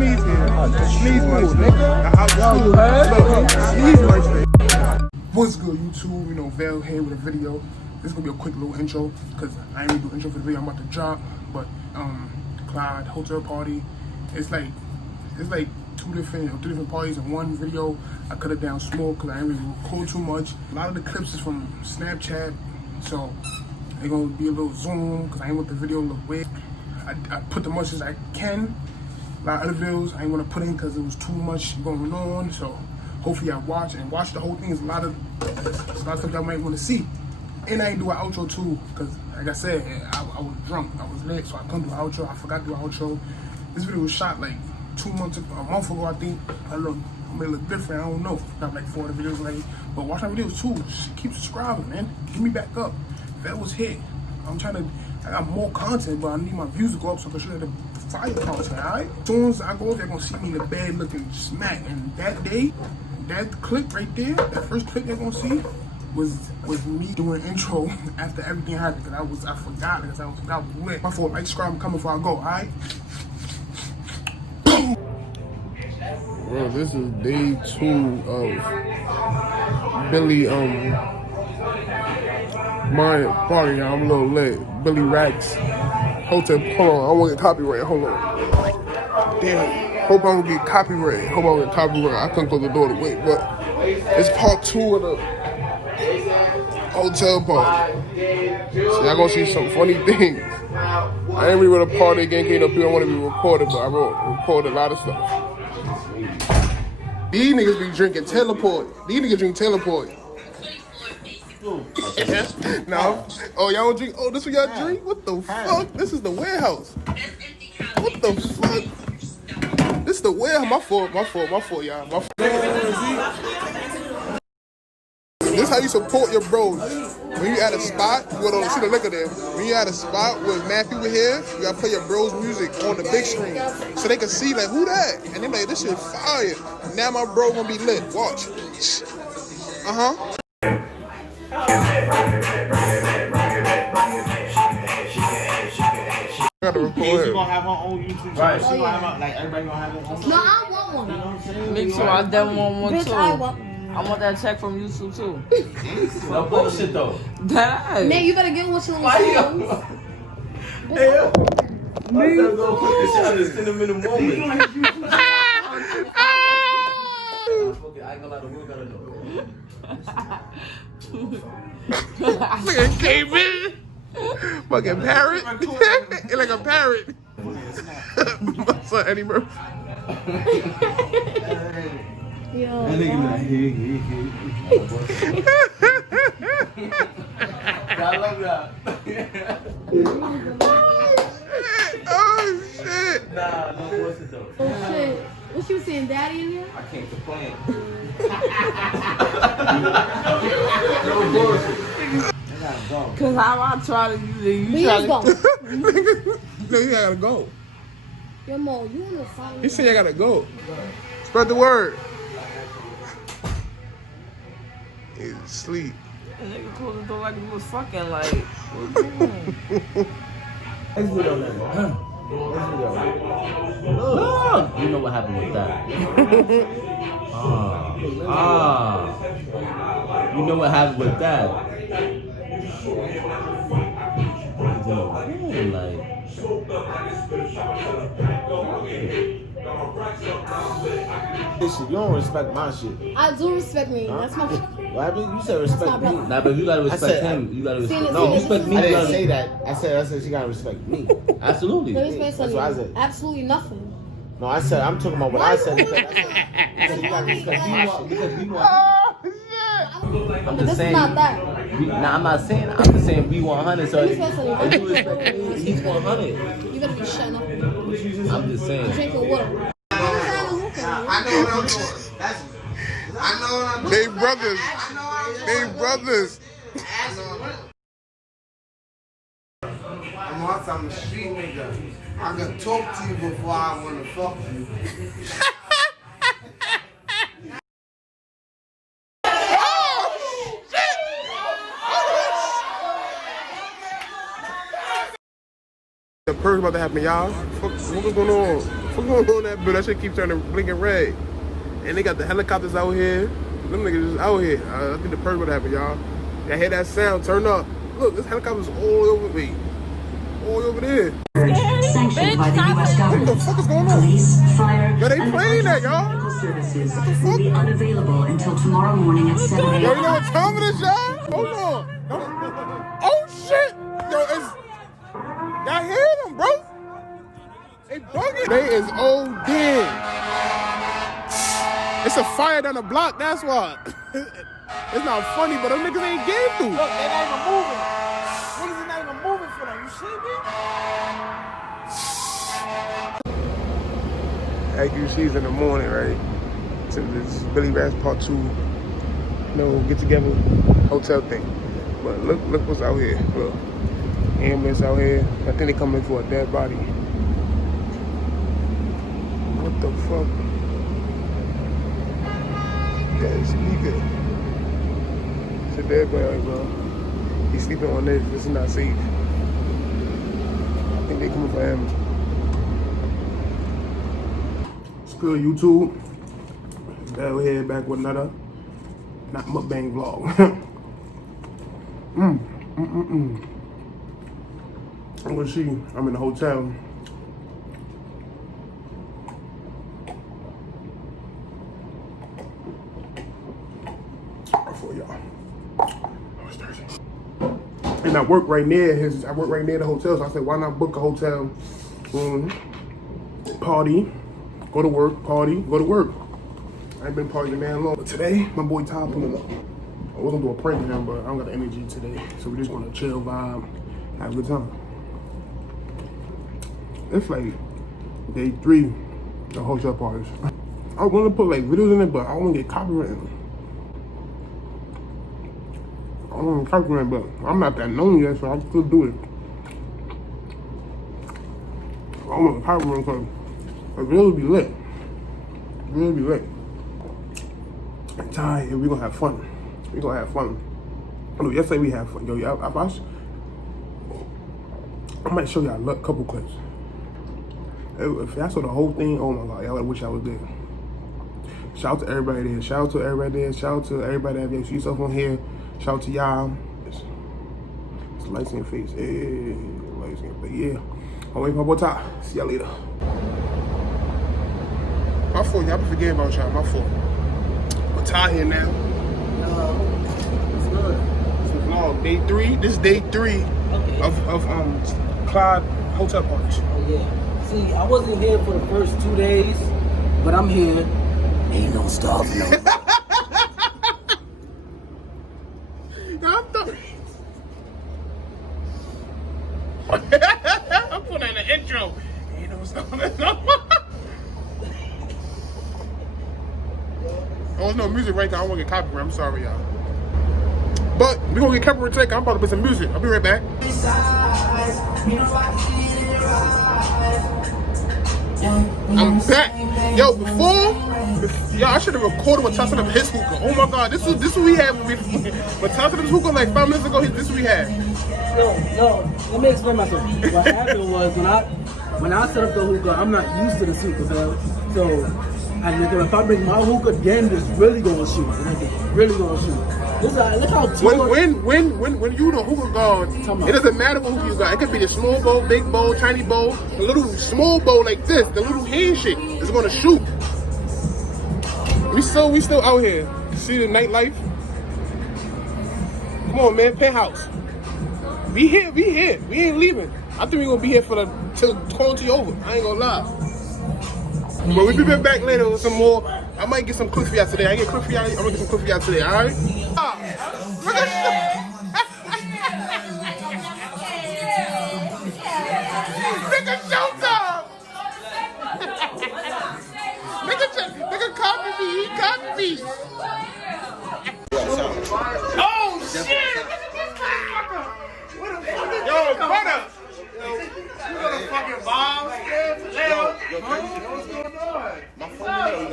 Sneeze here. Sneeze merch, nigga. Yo, you heard? Sneeze merch, nigga. What's good, YouTube? You know, Vell here with a video. This is gonna be a quick little intro because I ain't really do intro for the video I'm about to drop. But Clyde hotel party. It's like two different or three different parties in one video. I cut it down small because I ain't really record too much. A lot of the clips is from Snapchat, so they're gonna be a little zoom because I ain't want the video to look weird. I put the much as I can. A lot of other videos I ain't want to put in because it was too much going on. So hopefully y'all watch the whole thing. It's a lot of stuff y'all might want to see. And I ain't do an outro too because, like I said, I was drunk. I was lit, so I couldn't do an outro. I forgot to do an outro. This video was shot like a month ago, I think. I may look different. I don't know. Not like 4 other videos late, but watch my videos too. Just keep subscribing, man. Get me back up. That was hit. I got more content, but I need my views to go up so I can show you the fire content, alright? As soon as I go up, you're gonna see me in the bed looking smack. And that day, that clip right there, that first clip you're gonna see, was me doing intro after everything happened, because I forgot, because I was lit. My fault, like, subscribe, I'm coming before I go, alright? Bro, this is day 2 of Billy, my party, y'all. I'm a little lit. Billy Racks. Hotel, hold on, I want to get copyright, hold on. Damn, hope I don't get copyright. I couldn't close the door to wait, but it's part 2 of the hotel party. So y'all gonna see some funny things. I ain't really with a party again, came up here, I want to be recorded, but I recorded a lot of stuff. These niggas be drinking teleport. These niggas drink teleport. No. Oh, y'all don't drink? Oh, this what y'all drink? What the fuck? This is the warehouse. What the fuck? This is the warehouse. My fault, y'all. My fault. This is how you support your bros. When you at a spot, you go to see the liquor there. When you at a spot with mad people here, you gotta play your bros' music on the big screen so they can see like who that, and they like this shit fire. Now my bro gonna be lit. Watch. Gotta record. She gonna have her own YouTube channel. Right. She gonna have her, like everybody gonna have their own. No, I want one. You know what I'm saying? Me too. I definitely want one too. I want that check from YouTube too. No bullshit though. That. Man, you better get with your little songs. Hey yo. Me too. Go put this shit on the sentimental moment. I ain't gonna lie, the world gotta know. Look at David. Fucking parrot. It's like a parrot. My son Eddie Murphy. Yo. That nigga like, I love that. Oh shit. Nah, no pussy though. Oh shit. What you saying, daddy in here? I can't complain. No bullshit. Cause how I try to use it, you try to. No, you gotta go. Yo, Mo, you on the side? He said you gotta go. Spread the word. He's asleep. That nigga closed the door like he was fucking like. What's you doing? Next video, man. Look. You know what happened with that. You know what happened with that. This shit, you don't respect my shit. I do respect me. Huh? That's my shit. What happened? You said respect me. Nah, but you gotta respect him. You gotta respect. No, respect me. I didn't say that. I said she gotta respect me. Absolutely. That's what I said. Absolutely nothing. No, I said I'm talking about what I said. Because I said you gotta respect my shit. Because we want. I'm just saying. Not that. I'm not saying. I'm just saying we 100. So if you respect me, he's 100. You better be shutting up. I'm just saying. Drink your water. I know what I'm doing. I know what I'm doing. They brothers. They brothers. I'm on the street nigga. I can talk to you before I want to fuck you. The purge about to happen, y'all. What's going on? fuck going on that bill? That shit keep turning blinking red. And they got the helicopters out here. Them niggas just out here. I think the purge would happen, y'all. Y'all hear that sound? Turn up. Look, this helicopter's all over me. All over there. Sanctioned by the U.S. government. What the fuck is going on? Police, fire, yo, they and playing that, y'all. medical services will be unavailable until tomorrow morning at 7 a.m. Yo, you know what time it is, y'all? Hold on. Oh, shit. Yo, y'all hear them, bro? They bugging. They is OD. It's a fire down the block, that's why. It's not funny, but them niggas ain't getting through. Look, they not even moving. Niggas is not even moving for them. You see me? As you see, it's in the morning, right? So this Billy Bass Part 2, get together hotel thing. But look what's out here. Look, ambulance out here. I think they coming for a dead body. What the fuck? That is illegal. It's a dead body, bro. He's sleeping on this. This is not safe. I think they coming for him. It's good, YouTube. Vell here back with another not mukbang vlog. I'm gonna see. I'm in the hotel. For y'all. And I work right near the hotel, so I said, why not book a hotel room, party, go to work, party, go to work. I ain't been partying man long, but today my boy Ty pulling up. I was gonna do a prank with him, but I don't got the energy today, so we're just gonna chill, vibe, have a good time. It's like day 3 of hotel parties. I want to put like videos in it, but I don't want to get copyrighted. I don't want to copyright, but I'm not that known yet, so I can still do it. I don't want to copyright because it really be lit. It really be lit. And Ty, we gonna have fun. We gonna have fun. No, yesterday we had fun. Yo, I might show y'all a couple clips. If y'all saw the whole thing, oh my God, y'all I wish I was there. Shout out to everybody there. Shout out to everybody there. Shout out to everybody that you see yourself on here. Shout out to y'all. It's light skin face. Hey, light skin. But yeah, I'm waiting for my boy Ty. See y'all later. My fault, y'all be forgetting about y'all. My fault. But Ty here now. It's good. This is vlog day 3. This is day 3 of Clyde hotel parties. Oh yeah. See, I wasn't here for the first 2 days, but I'm here. Ain't no stopping. No. I'm putting in the intro. Ain't no stopping. Oh, no music right now. I don't want to get copyright. I'm sorry, y'all. But we're going to get copyright take. I'm about to put some music. I'll be right back. I'm back. Yo, before I should have recorded with Tassin of his hookah. Oh my God, this is what we had when Tassin of his hookah like 5 minutes ago. This is what we had. No, let me explain myself. What happened was when I set up the hookah, I'm not used to the hookah, Vell. So if I bring my hookah, then it's really gonna shoot. Really gonna shoot. Look how tall. When you the hookah god, it doesn't matter what hookah you got. It could be the small bowl, big bowl, tiny bowl, the little small bowl like this, the little hand shit is gonna shoot. We still out here. See the nightlife? Come on, man, penthouse. We here. We ain't leaving. I think we gonna be here till quarantine over. I ain't gonna lie. But we be back later with some more. I might get some clips for y'all today. I'm gonna get some clips for y'all today, alright? Look at Nigga showtime! Nigga copy me, he copied me! Oh shit! Yo, brother! You got a fucking bomb? Leo? What's going on? My phone,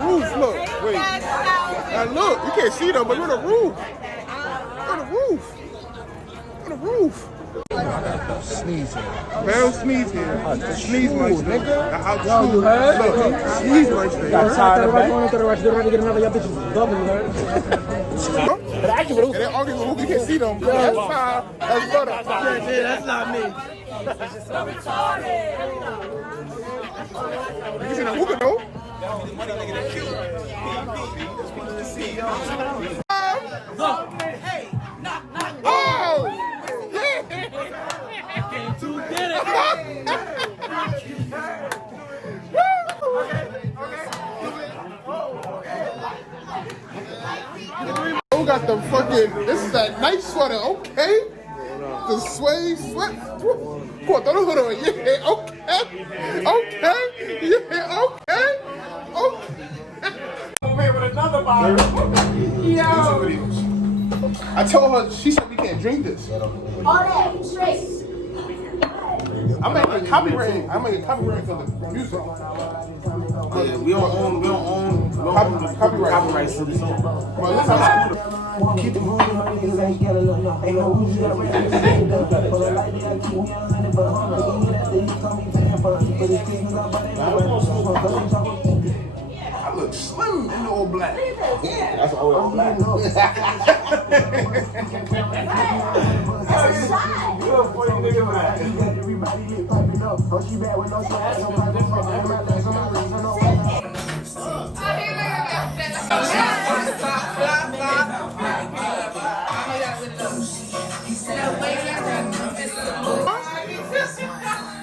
roof, look, wait. Now look, you can't see them, but you're on the roof. You're on the roof. You're on the roof. Sneeze here. VELLSNEEZE here. The sneeze merch, nigga. Yo, you heard? Look, sneeze merch, nigga. Got tired of They're ready to get another y'all bitches double, you heard? And they argue with who we can see them. That's time. That's better. Yeah, that's not me. You can see the hookah though. Oh! Who got the fucking, this is that nice sweater, okay? The suede sweat. Boy, throw the hood on. Yeah, okay. Okay. Yeah, okay. Okay. I'm here with another bottle. YouTube videos. I told her, she said we can't drink this. All that straight. I'm making a copyright. I'm making a copyright for the music. Yeah, we don't own copyrights to this song. Well, listen, I'm Keep the room, my niggas ain't got a look. Ain't no who's got ready to say that. But I like that, I keep me on it, but I'm making it after he told me fan for it. But it's things I'm about to I look slim in the all black. That's all black. That's a shot. You're a funny nigga, man. everybody get piping up. Oh, she bad with no swag, no private fuck. On my legs, on my legs, on no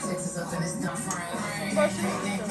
Texas up in this dumb frame.